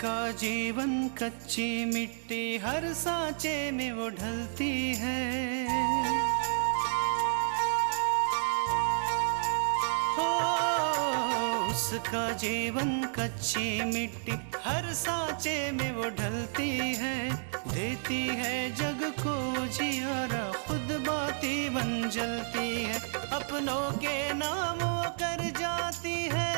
उसका जीवन कच्ची मिट्टी हर सांचे में वो ढलती है। हो उसका जीवन कच्ची मिट्टी हर सांचे में वो ढलती है। देती है जग को जियारा, खुद बाती बन जलती है। अपनों के नाम वो कर जाती है।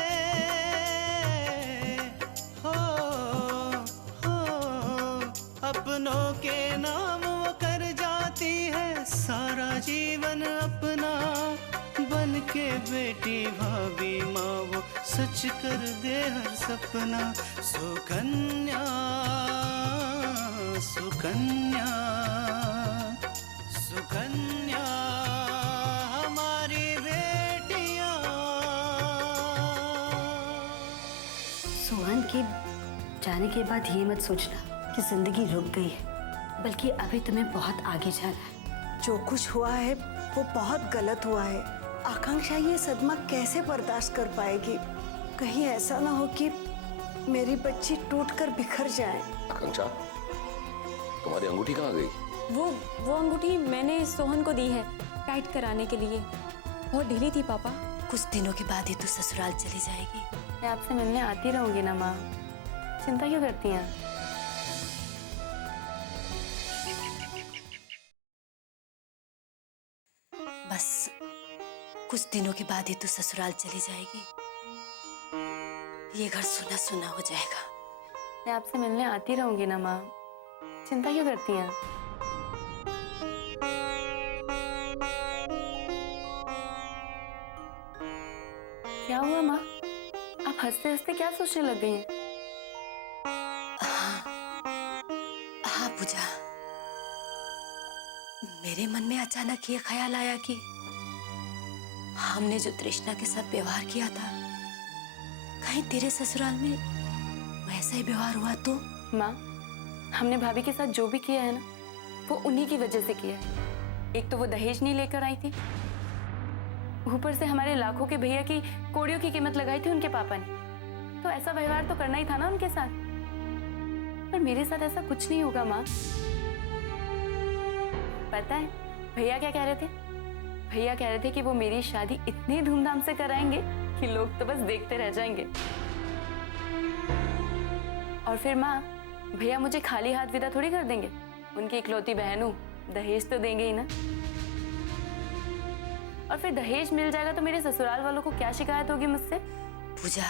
अपनों के नाम वो कर जाती है। सारा जीवन अपना बन के बेटी भाभी माँ वो सच कर दे हर सपना। सुकन्या सुकन्या सुकन्या हमारी बेटियाँ। सोहन के जाने के बाद ये मत सोचना कि जिंदगी रुक गई है, बल्कि अभी तुम्हें बहुत आगे जाना है। जो कुछ हुआ है वो बहुत गलत हुआ है। आकांक्षा ये सदमा कैसे बर्दाश्त कर पाएगी? कहीं ऐसा ना हो कि मेरी बच्ची टूटकर बिखर जाए। आकांक्षा, तुम्हारी अंगूठी कहाँ गई? वो अंगूठी मैंने सोहन को दी है टाइट कराने के लिए। बहुत ढीली थी पापा। कुछ दिनों के बाद ही तू ससुराल चली जाएगी। मैं आपसे मिलने आती रहूंगी ना माँ, चिंता क्यों करती हैं? बस कुछ दिनों के बाद ही तू ससुराल चली जाएगी। ये घर सुना सुना हो जाएगा। मैं आपसे मिलने आती रहूंगी ना माँ, चिंता क्यों करती हैं? क्या हुआ माँ? आप हंसते हंसते क्या सोचने लग गई हैं? हाँ पूजा, मेरे मन में अचानक ये ख्याल आया कि हमने जो तृष्णा के साथ व्यवहार किया था, कहीं तेरे ससुराल में वैसा ही व्यवहार हुआ तो? माँ, हमने भाभी के साथ जो भी किया है ना, वो उन्हीं की वजह से किया है। एक तो वो दहेज नहीं लेकर आई थी, ऊपर से हमारे लाखों के भैया की कोड़ियों की कीमत लगाई थी उनके पापा ने। तो ऐसा व्यवहार तो करना ही था ना उनके साथ। पर मेरे साथ ऐसा कुछ नहीं होगा माँ। पता है भैया क्या कह रहे थे? भैया कह रहे थे कि वो मेरी शादी इतनी धूमधाम से कराएंगे कि लोग तो बस देखते रह जाएंगे। और फिर माँ, भैया मुझे खाली हाथ विदा थोड़ी कर देंगे। उनकी इकलौती बहन हूँ, दहेज तो देंगे ही ना। और फिर दहेज मिल जाएगा तो मेरे ससुराल वालों को क्या शिकायत होगी मुझसे? पूजा,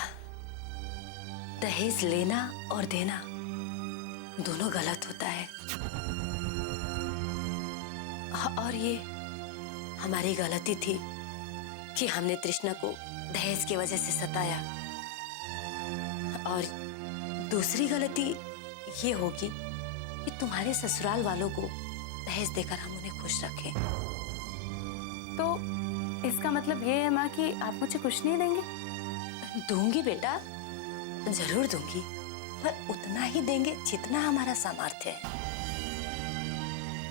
दहेज लेना और देना दोनों गलत होता है। और ये हमारी गलती थी कि हमने तृष्णा को दहेज की वजह से सताया। और दूसरी गलती ये होगी कि तुम्हारे ससुराल वालों को दहेज देकर हम उन्हें खुश रखें। तो इसका मतलब ये है माँ कि आप मुझे कुछ नहीं देंगे? दूंगी बेटा, जरूर दूंगी, पर उतना ही देंगे जितना हमारा सामर्थ्य है।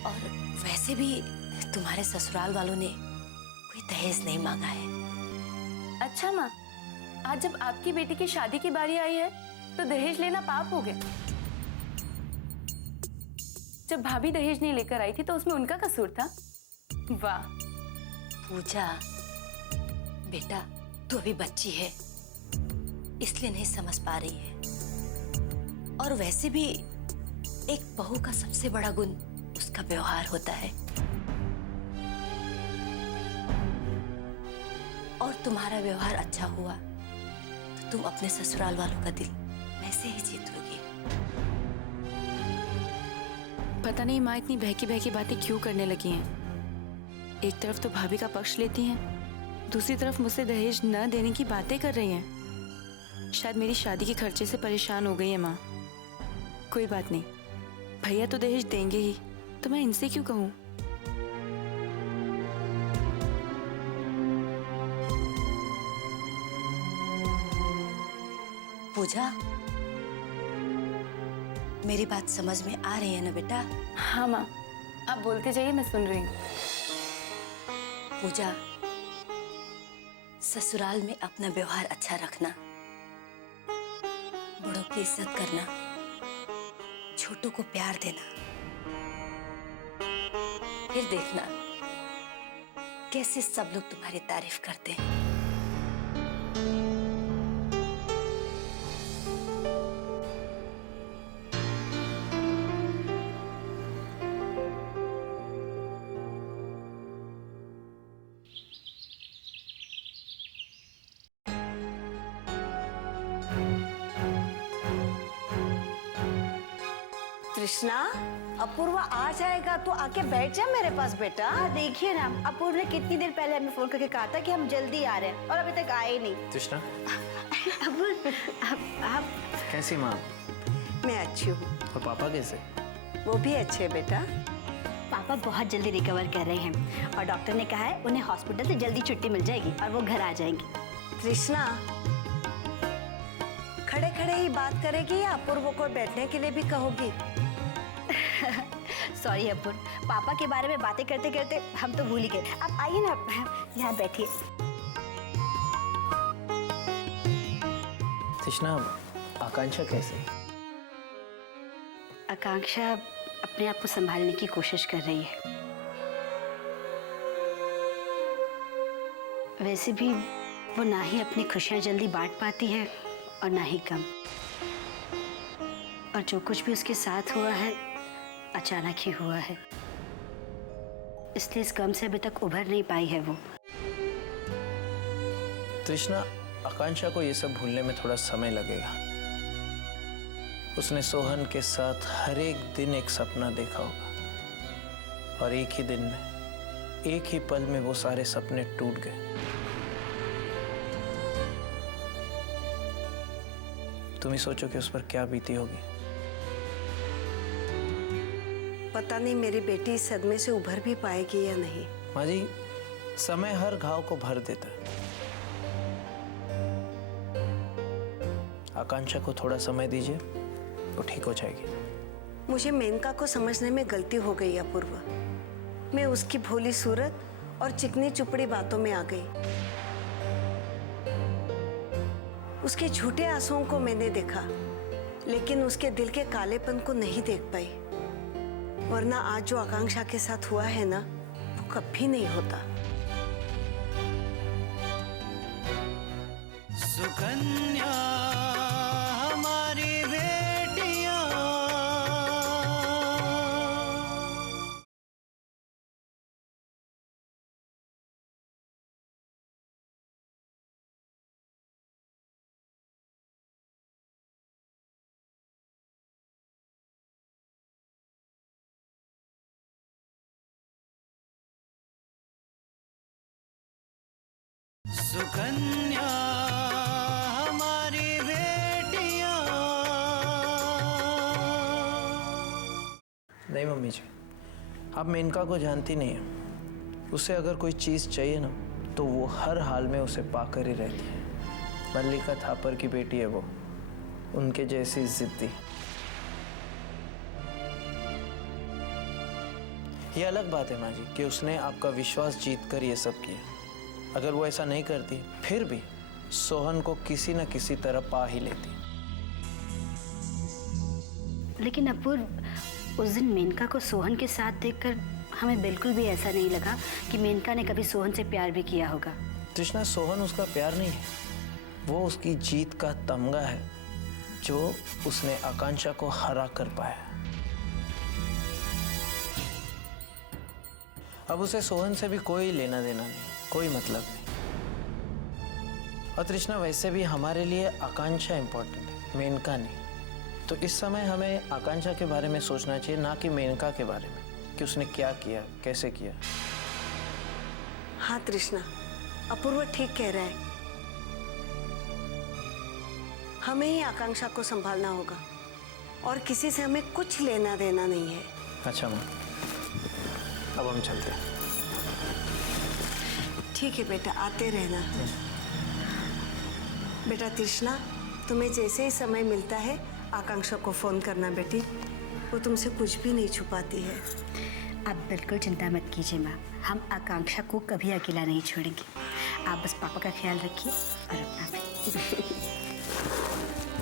और वैसे भी तुम्हारे ससुराल वालों ने कोई दहेज नहीं मांगा है। अच्छा माँ, आज जब आपकी बेटी की शादी की बारी आई है तो दहेज लेना पाप हो गया। जब भाभी दहेज नहीं लेकर आई थी तो उसमें उनका कसूर था। वाह पूजा, बेटा तू अभी बच्ची है, इसलिए नहीं समझ पा रही है। और वैसे भी एक बहू का सबसे बड़ा गुण उसका व्यवहार होता है। और तुम्हारा व्यवहार अच्छा हुआ तो तुम अपने ससुराल वालों का दिल वैसे ही जीत लोगी। पता नहीं माँ इतनी बहकी बहकी बातें क्यों करने लगी हैं। एक तरफ तो भाभी का पक्ष लेती हैं, दूसरी तरफ मुझसे दहेज न देने की बातें कर रही हैं। शायद मेरी शादी के खर्चे से परेशान हो गई है माँ। कोई बात नहीं, भैया तो दहेज देंगे ही, तो मैं इनसे क्यों कहूँ। पूजा, मेरी बात समझ में आ रही है ना बेटा? हाँ माँ, आप बोलते जाइए, मैं सुन रही हूँ। पूजा, ससुराल में अपना व्यवहार अच्छा रखना, बड़ों की इज्जत करना छोटू को प्यार देना, फिर देखना कैसे सब लोग तुम्हारी तारीफ करते हैं। कृष्णा, अपूर्वा आ जाएगा तो आके बैठ जा मेरे पास बेटा। देखिए ना, अपूर्व ने कितनी देर पहले हमें फोन करके कहा था कि हम जल्दी आ रहे हैं और अभी तक आए नहीं। तृष्णा, अपूर्व, आप कैसी माँ? मैं अच्छी हूँ। और पापा कैसे? वो भी अच्छे बेटा। पापा बहुत जल्दी रिकवर कर रहे हैं और डॉक्टर ने कहा है उन्हें हॉस्पिटल से जल्दी छुट्टी मिल जाएगी और वो घर आ जाएंगे। कृष्णा, खड़े खड़े ही बात करेगी या अपूर्व को बैठने के लिए भी कहोगी? सॉरी अपूर्व, पापा के बारे में बातें करते करते हम तो भूल ही गए। आप आइए ना, यहाँ बैठिए। तृष्णा, आकांक्षा कैसे? आकांक्षा अपने आप को संभालने की कोशिश कर रही है। वैसे भी वो ना ही अपनी खुशियाँ जल्दी बांट पाती है और ना ही कम। और जो कुछ भी उसके साथ हुआ है अचानक ही हुआ है, इसलिए इस गम से अभी तक उभर नहीं पाई है वो। तृष्णा, आकांक्षा को ये सब भूलने में थोड़ा समय लगेगा। उसने सोहन के साथ हर एक दिन एक सपना देखा होगा और एक ही दिन में, एक ही पल में वो सारे सपने टूट गए। तुम ही सोचो कि उस पर क्या बीती होगी। पता नहीं मेरी बेटी इस सदमे से उभर भी पाएगी या नहीं। माँ जी, समय हर घाव को भर देता है। आकांक्षा को थोड़ा समय दीजिए, वो ठीक हो जाएगी। मुझे मेनका को समझने में गलती हो गई अपूर्व। मैं उसकी भोली सूरत और चिकनी चुपड़ी बातों में आ गई। उसके झूठे आंसुओं को मैंने देखा, लेकिन उसके दिल के कालेपन को नहीं देख पाई। वरना आज जो आकांक्षा के साथ हुआ है ना, वो कभी नहीं होता। सुकन्या हमारी बेटियां, सुकन्या हमारी बेटियां। नहीं मम्मी जी, आप मेनका को जानती नहीं है। उसे अगर कोई चीज़ चाहिए ना, तो वो हर हाल में उसे पाकर ही रहती है। मल्लिका थापर की बेटी है वो, उनके जैसी जिद्दी। ये अलग बात है माँ जी कि उसने आपका विश्वास जीत कर ये सब किया। अगर वो ऐसा नहीं करती, फिर भी सोहन को किसी न किसी तरह पा ही लेती। लेकिन अपूर्व, उस दिन मेनका को सोहन के साथ देखकर हमें बिल्कुल भी ऐसा नहीं लगा कि मेनका ने कभी सोहन से प्यार भी किया होगा। तृष्णा, सोहन उसका प्यार नहीं है, वो उसकी जीत का तमगा है जो उसने आकांक्षा को हरा कर पाया। अब उसे सोहन से भी कोई लेना देना नहीं, कोई मतलब नहीं। और तृष्णा, वैसे भी हमारे लिए आकांक्षा इंपॉर्टेंट है, मेनका नहीं। तो इस समय हमें आकांक्षा के बारे में सोचना चाहिए, ना कि मेनका के बारे में कि उसने क्या किया, कैसे किया। हाँ तृष्णा, अपूर्व ठीक कह रहा है। हमें ही आकांक्षा को संभालना होगा और किसी से हमें कुछ लेना देना नहीं है। अच्छा माँ, अब हम चलते हैं। ठीक है बेटा, आते रहना। बेटा तृष्णा, तुम्हें जैसे ही समय मिलता है आकांक्षा को फोन करना बेटी। वो तुमसे कुछ भी नहीं छुपाती है। आप बिल्कुल चिंता मत कीजिए माँ, हम आकांक्षा को कभी अकेला नहीं छोड़ेंगे। आप बस पापा का ख्याल रखिए और अपना भी।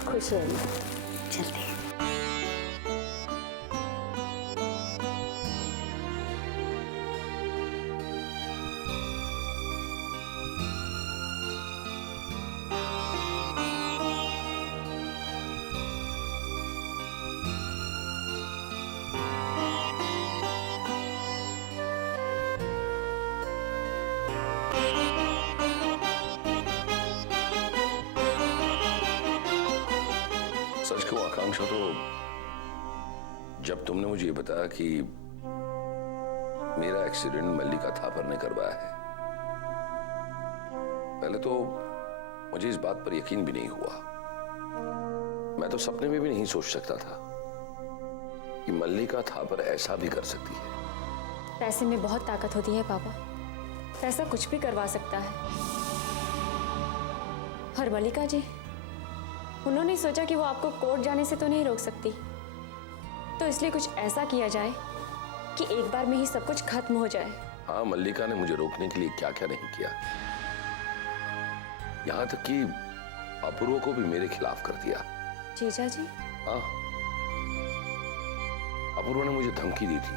खुश रहना। चलते हैं। सच कहूं आकांक्षा, तो जब तुमने मुझे ये बताया कि मेरा एक्सीडेंट मल्लिका थापर ने करवाया है, पहले तो मुझे इस बात पर यकीन भी नहीं हुआ। मैं तो सपने में भी नहीं सोच सकता था कि मल्लिका थापर ऐसा भी कर सकती है। पैसे में बहुत ताकत होती है पापा, पैसा कुछ भी करवा सकता है। और मल्लिका जी, उन्होंने सोचा कि वो आपको कोर्ट जाने से तो नहीं रोक सकती, तो इसलिए कुछ ऐसा किया जाए कि एक बार में ही सब कुछ खत्म हो जाए। हाँ, मल्लिका ने मुझे रोकने के लिए क्या क्या नहीं किया, यहां तक कि अपूर्व को भी मेरे खिलाफ कर दिया। जीजा जी? हाँ, अपूर्व ने मुझे धमकी दी थी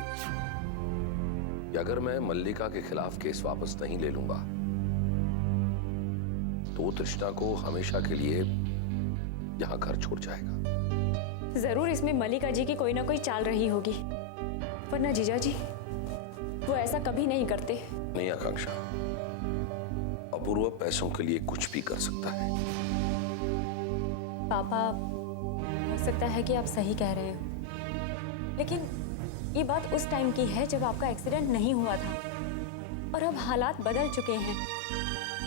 कि अगर मैं मल्लिका के खिलाफ केस वापस नहीं ले लूंगा तो तृष्णा को हमेशा के लिए यहां घर छोड़ जाएगा। जरूर इसमें मल्लिका जी की कोई ना कोई चाल रही होगी, वरना जीजा जी वो ऐसा कभी नहीं करते। नहीं आकांक्षा, अपूर्व पैसों के लिए कुछ भी कर सकता है। पापा, हो सकता है कि आप सही कह रहे हो, लेकिन ये बात उस टाइम की है जब आपका एक्सीडेंट नहीं हुआ था, और अब हालात बदल चुके हैं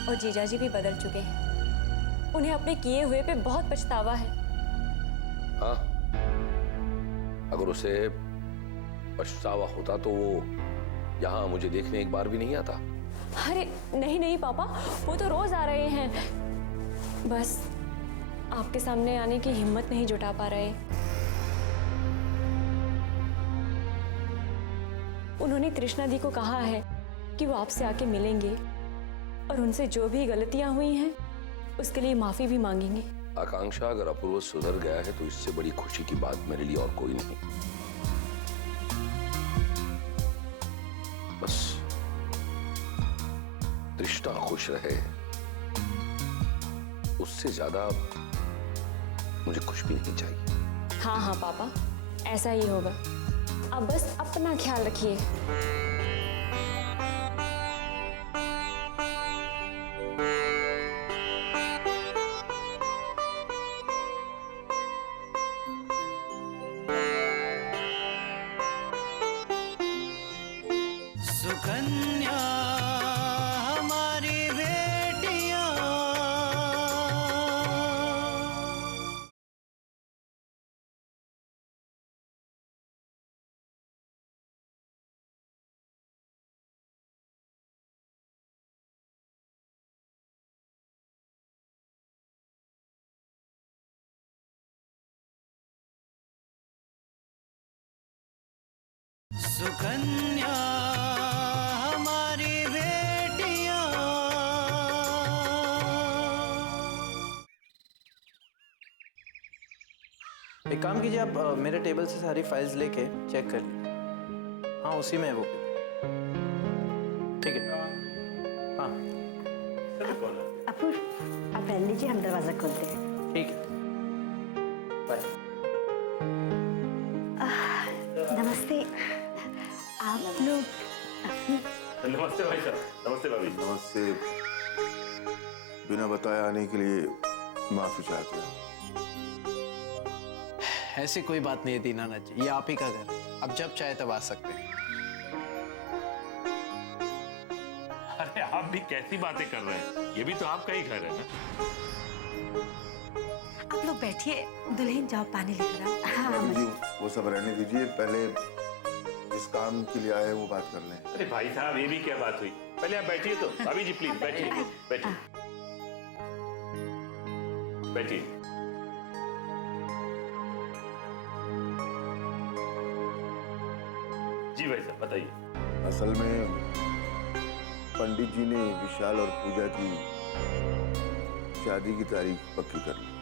और जीजाजी भी बदल चुके हैं। उन्हें अपने किए हुए पे बहुत पछतावा है। हाँ, अगर उसे पछतावा होता तो वो यहाँ मुझे देखने एक बार भी नहीं आता। अरे नहीं नहीं पापा, वो तो रोज आ रहे हैं, बस आपके सामने आने की हिम्मत नहीं जुटा पा रहे। उन्होंने तृष्णा दी को कहा है कि वो आपसे आके मिलेंगे और उनसे जो भी गलतियां हुई हैं उसके लिए माफी भी मांगेंगे। आकांक्षा, अगर अपूर्व सुधर गया है तो इससे बड़ी खुशी की बात मेरे लिए और कोई नहीं। बस तृष्णा खुश रहे, उससे ज्यादा मुझे कुछ भी नहीं चाहिए। हाँ हाँ पापा, ऐसा ही होगा। अब बस अपना ख्याल रखिए। सुकन्या हमारी बेटियां, सुकन्या हमारी बेटियां। एक काम कीजिए, आप मेरे टेबल से सारी फाइल्स लेके चेक कर लीजिए। हाँ, उसी में है वो। ठीक है। हाँ अपूर्व, आप रहने लीजिए, हम दरवाजा खोलते हैं। ठीक है, बाय। नमस्ते, आप लोग नमस्ते भाई साहब। नमस्ते भाभी। नमस्ते। बिना बताए आने के लिए माफी चाहते हैं। ऐसी कोई बात नहीं है दीनानाथ जी, ये आप ही का घर है, अब जब चाहे तब आ सकते हैं। अरे आप भी कैसी बातें कर रहे हैं, ये भी तो आपका ही घर है ना। आप लोग बैठिए, दुल्हन जाओ पानी लेकर आओ। मैडम जी, वो सब रहने दीजिए, पहले जिस काम के लिए आए वो बात कर लें। अरे भाई साहब, ये भी क्या बात हुई, पहले आप बैठिए तो। भाभी जी प्लीज बैठिए, बैठिए बैठिए। जी भाई साहब बताइए। असल में पंडित जी ने विशाल और पूजा की शादी की तारीख पक्की कर ली।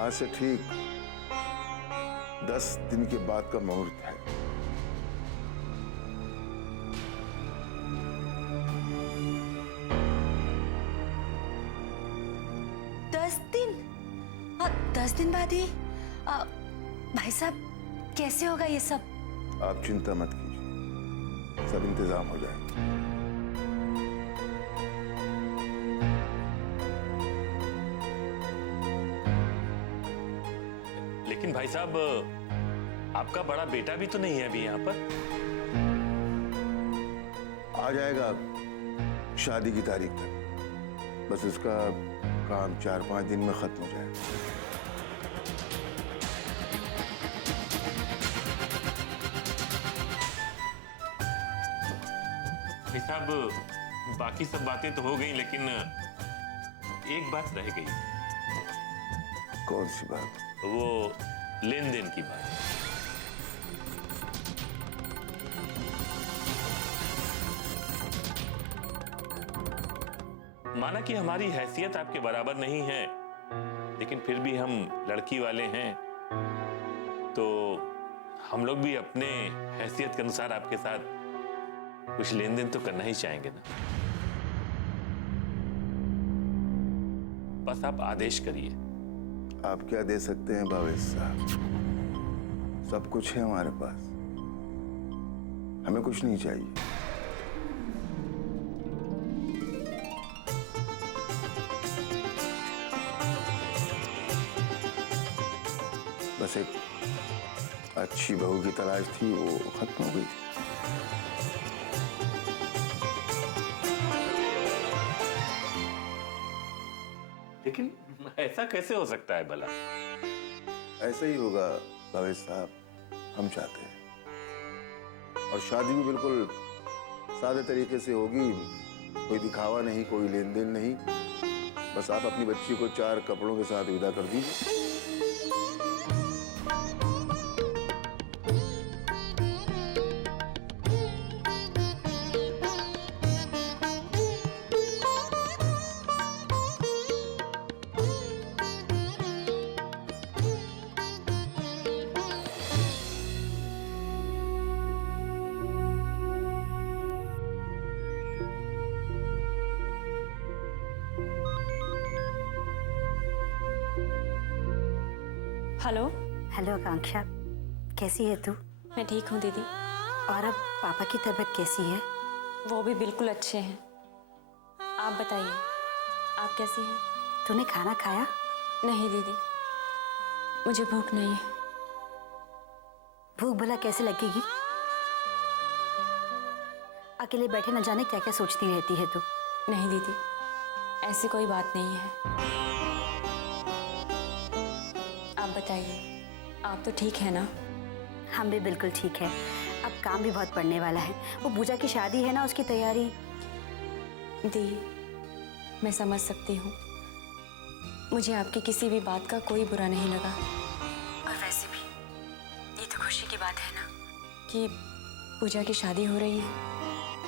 आज से ठीक 10 दिन के बाद का मुहूर्त है। और 10 दिन बाद ही भाई साहब, कैसे होगा ये सब? आप चिंता मत कीजिए, सब इंतजाम हो जाएगा। लेकिन भाई साहब, आपका बड़ा बेटा भी तो नहीं है अभी यहाँ पर। आ जाएगा शादी की तारीख तक, बस उसका काम 4-5 दिन में खत्म हो जाएगा। भाई साहब, बाकी सब बातें तो हो गई, लेकिन एक बात रह गई। कौन सी बात? वो लेन देन की बात। माना कि हमारी हैसियत आपके बराबर नहीं है, लेकिन फिर भी हम लड़की वाले हैं, तो हम लोग भी अपने हैसियत के अनुसार आपके साथ कुछ लेन देन तो करना ही चाहेंगे ना। बस आप आदेश करिए। आप क्या दे सकते हैं भावेश साहब? सब कुछ है हमारे पास, हमें कुछ नहीं चाहिए। बस एक अच्छी बहू की तलाश थी, वो खत्म हो गई। लेकिन ऐसा कैसे हो सकता है भला? ऐसा ही होगा भावेश साहब, हम चाहते हैं। और शादी भी बिल्कुल सादे तरीके से होगी, कोई दिखावा नहीं, कोई लेन देन नहीं। बस आप अपनी बच्ची को 4 कपड़ों के साथ विदा कर दीजिए। हेलो। हेलो आकांक्षा, कैसी है तू? मैं ठीक हूँ दीदी। और अब पापा की तबीयत कैसी है? वो भी बिल्कुल अच्छे हैं। आप बताइए, आप कैसी हैं? तूने खाना खाया? नहीं दीदी, मुझे भूख नहीं है। भूख भला कैसे लगेगी? अकेले बैठे न जाने क्या क्या सोचती रहती है तू। नहीं दीदी, ऐसी कोई बात नहीं है। आप बताइए, आप तो ठीक है ना? हम भी बिल्कुल ठीक है। अब काम भी बहुत पड़ने वाला है। वो पूजा की शादी है ना, उसकी तैयारी। दी, मैं समझ सकती हूँ। मुझे आपकी किसी भी बात का कोई बुरा नहीं लगा। और वैसे भी ये तो खुशी की बात है ना कि पूजा की शादी हो रही है।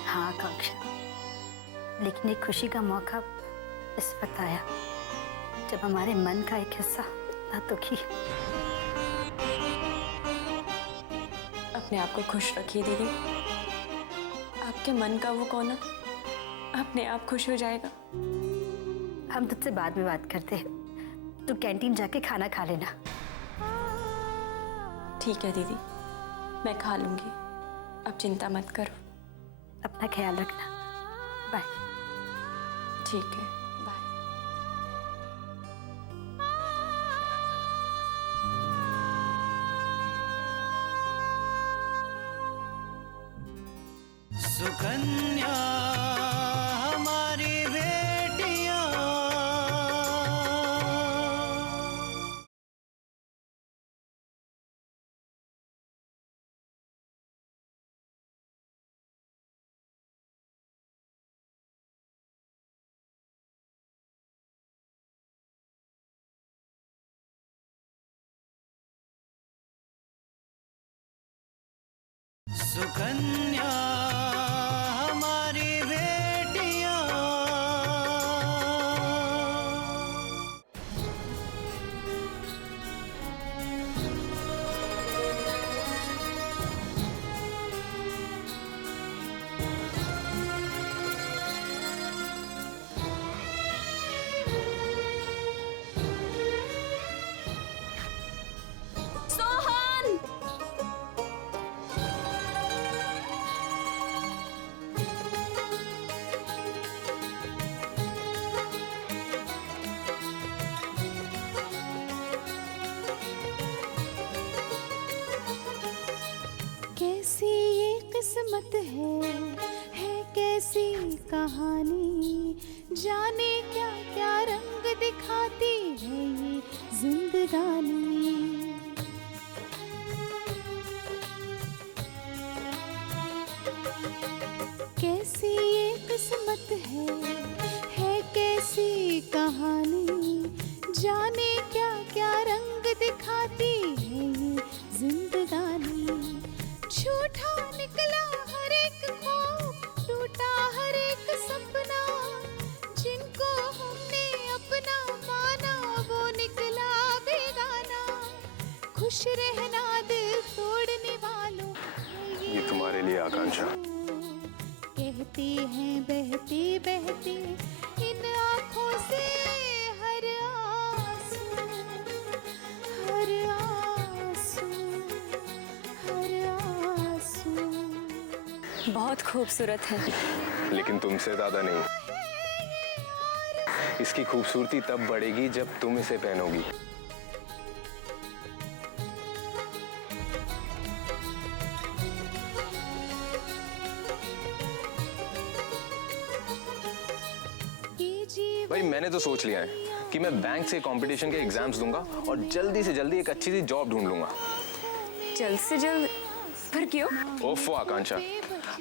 हाँ आकांक्षा, लेकिन एक खुशी का मौका इस वक्त आया जब हमारे मन का एक हिस्सा इतना दुखी है। अपने आप को खुश रखिए दीदी। आपके मन का वो कोना अपने आप खुश हो जाएगा। हम तुझसे बाद में बात करते हैं। तू कैंटीन जाके खाना खा लेना। ठीक है दीदी, मैं खा लूंगी। अब चिंता मत करो। अपना ख्याल रखना। बाय। ठीक है, बाय। सुकन्या हमारी बेटियां, सुकन्या हमारी बेटियां। सोहन! कैसी ये किस्मत है कैसी कहानी, जाने क्या क्या रंग दिखाती है ये जिंदगानी। कैसी ये किस्मत है कैसी कहानी, जाने क्या क्या रंग दिखाती है ये जिंदगानी। झूठा निकला हर एक ख्वाब, टूटा हर एक सपना, जिनको हमने अपना माना वो निकला बेगाना। खुश रहना दिल तोड़ने वालों, ये तुम्हारे लिए आकांक्षा। कहती हैं बहती बहती इन आँखों से हर आंसू, हर आंसू, हर आंसू। बहुत खूबसूरत है, लेकिन तुमसे ज्यादा नहीं। इसकी खूबसूरती तब बढ़ेगी जब तुम इसे पहनोगी। भाई मैंने तो सोच लिया है कि मैं बैंक से कंपटीशन के एग्जाम्स दूंगा और जल्दी से जल्दी एक अच्छी सी जॉब ढूंढ लूंगा। जल्द से जल्द? पर क्यों? ओफो आकांक्षा,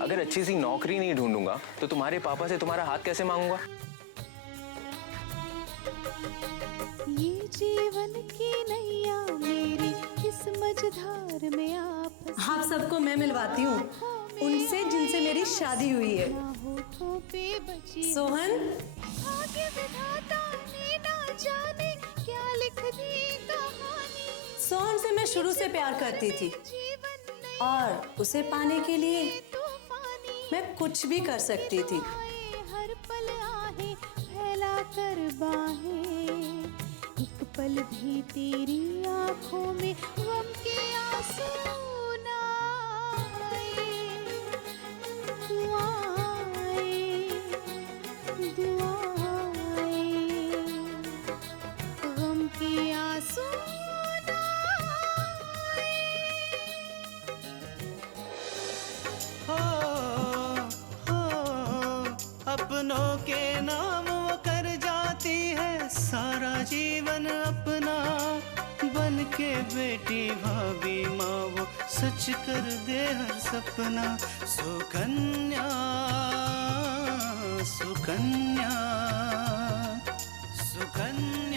अगर अच्छी सी नौकरी नहीं ढूंढूंगा तो तुम्हारे पापा से तुम्हारा हाथ कैसे मांगूंगा? ये जीवन की नैया मेरी किस मझधार में आप सबको मैं मिलवाती हूँ उनसे जिनसे मेरी शादी हुई है। होठों पे बची सोहन, भाग्य विधाता ने ना जाने क्या लिख दी कहानी। सोहन से मैं शुरू से प्यार करती थी जीवन और उसे पाने के लिए तूफानी, मैं कुछ भी कर सकती थी। हर पल आहे फैला कर बाहें, एक पल भी तेरी आंखों में गम के आंसू ना आए। दुआएं, दुआएं, गम के आंसू ना अपनों के नाम वो कर जाती है सारा जीवन अपना, बन के बेटी भाभी माँ वो सच कर दे हर सपना। सुकन्या सुकन्या सुकन्या।